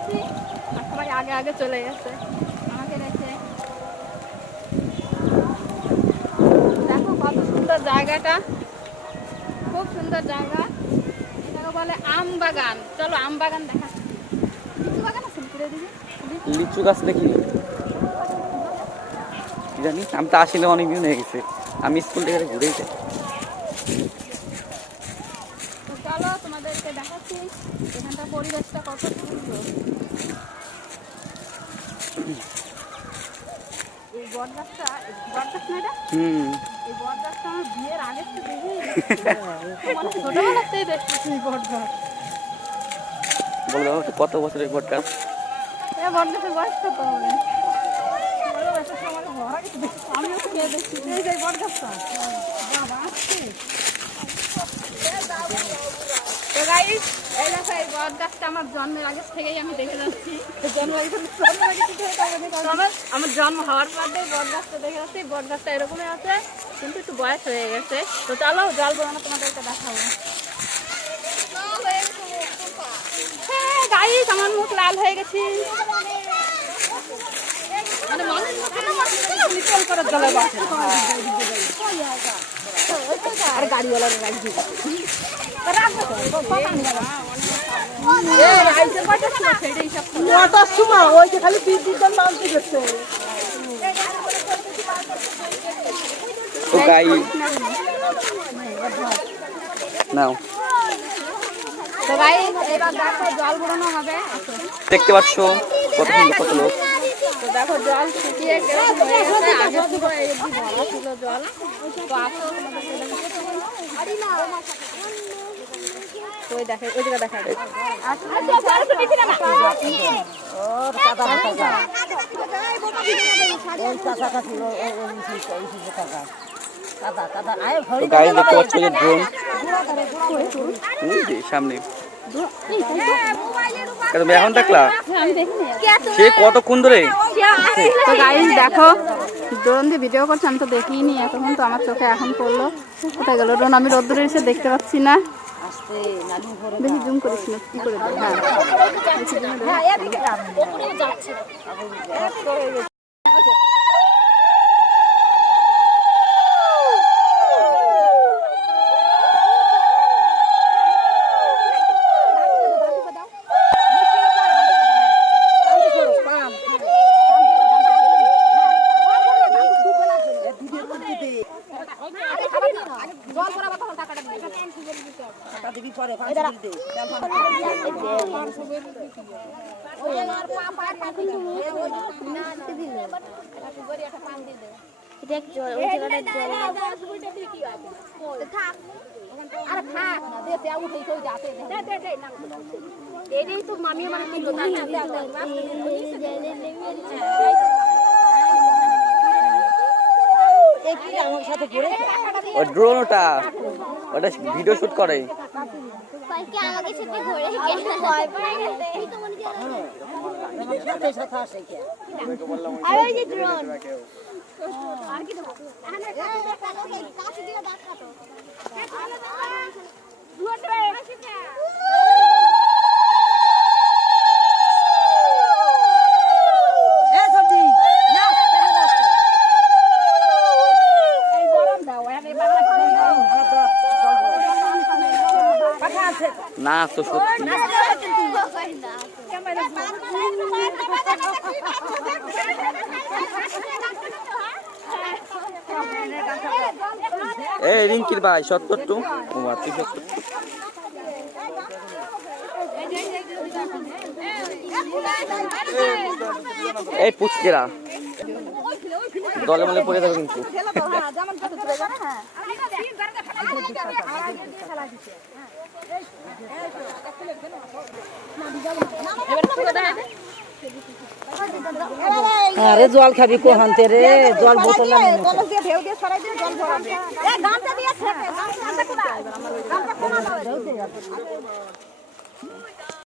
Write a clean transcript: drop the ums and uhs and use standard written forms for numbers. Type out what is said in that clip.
গেছি আর সবাই আগে আগে চলে গেছে আমাকে রেখে। দেখো কত সুন্দর জায়গাটা, খুব সুন্দর জায়গা। এটাকে বলে আম বাগান। চলো আম বাগান দেখাচ্ছি। লিচু বাগান আছে দিদি? লিচু গাছ দেখিনি জানি, আমি তো আসলে অনেকদিন হয়ে গেছে, আমি স্কুল থেকে ঘুরেই যাই। তো চলো তোমাদেরকে দেখাচ্ছি এখানকার পরিবেশটা কত সুন্দর। এই বটগাছটা, বটগাছ না এটা? এই বটগাছটা আমার বিয়ের আগের থেকে দেখি ছোটবেলার থেকে দেখতেছি এই বটগাছ। বলবো কত বছরের বটগাছ? বটগাছের বয়স কত হবে? আমিও তো গিয়ে দেখছি এই বটগাছটা। তো গাইস এই দেখো এই বটগাছটা আমার জন্মের আগে থেকেই আমি দেখে যাচ্ছি। আমার জন্ম হওয়ার পর থেকে বটগাছটা দেখে যাচ্ছি। বটগাছটা এরকমই আছে কিন্তু একটু বয়স হয়ে গেছে। তো চলো জল বোনানো তোমাদেরকে দেখাবো। হ্যাঁ গাইস আমার মুখ লাল হয়ে গেছি। মানে আর গাড়িওয়ালার খালি নাও তো ভাই এবার দেখো জল ঘোরানো হবে। দেখতে পাচ্ছ কত সুন্দর কত লোক। তো দেখো জল শুকিয়ে গেছে, আগে পুরো এই অবধি ভরা ছিল জল। তো আসো ওই দেখে ওইদিকে দেখা যায়। গাড়ি দেখতে পাচ্ছ যে ড্রোন সামনে, তুমি এখন দেখলা সে কতক্ষণ ধরে। তো গাইস দেখো ড্রোন দিয়ে ভিডিও করছে, আমি তো দেখিনি এতক্ষণ, তো আমার চোখে এখন পড়লো। কোথায় গেল ড্রোন? আমি রোদ্দুরে এসে দেখতে পাচ্ছি না। বেশি জুম করিস না, কি করে দেবো? হ্যাঁ ড্রোন ওটা ভিডিও শুট করে। না তো সত্যি এই রিঙ্কির ভাই ৭০ ও মাতৃ ৭০। এই পুচকেরা দলে মলে পড়ে যাবে কিন্তু। আরে জল খাবি কোহান্তে রে, জল বোতল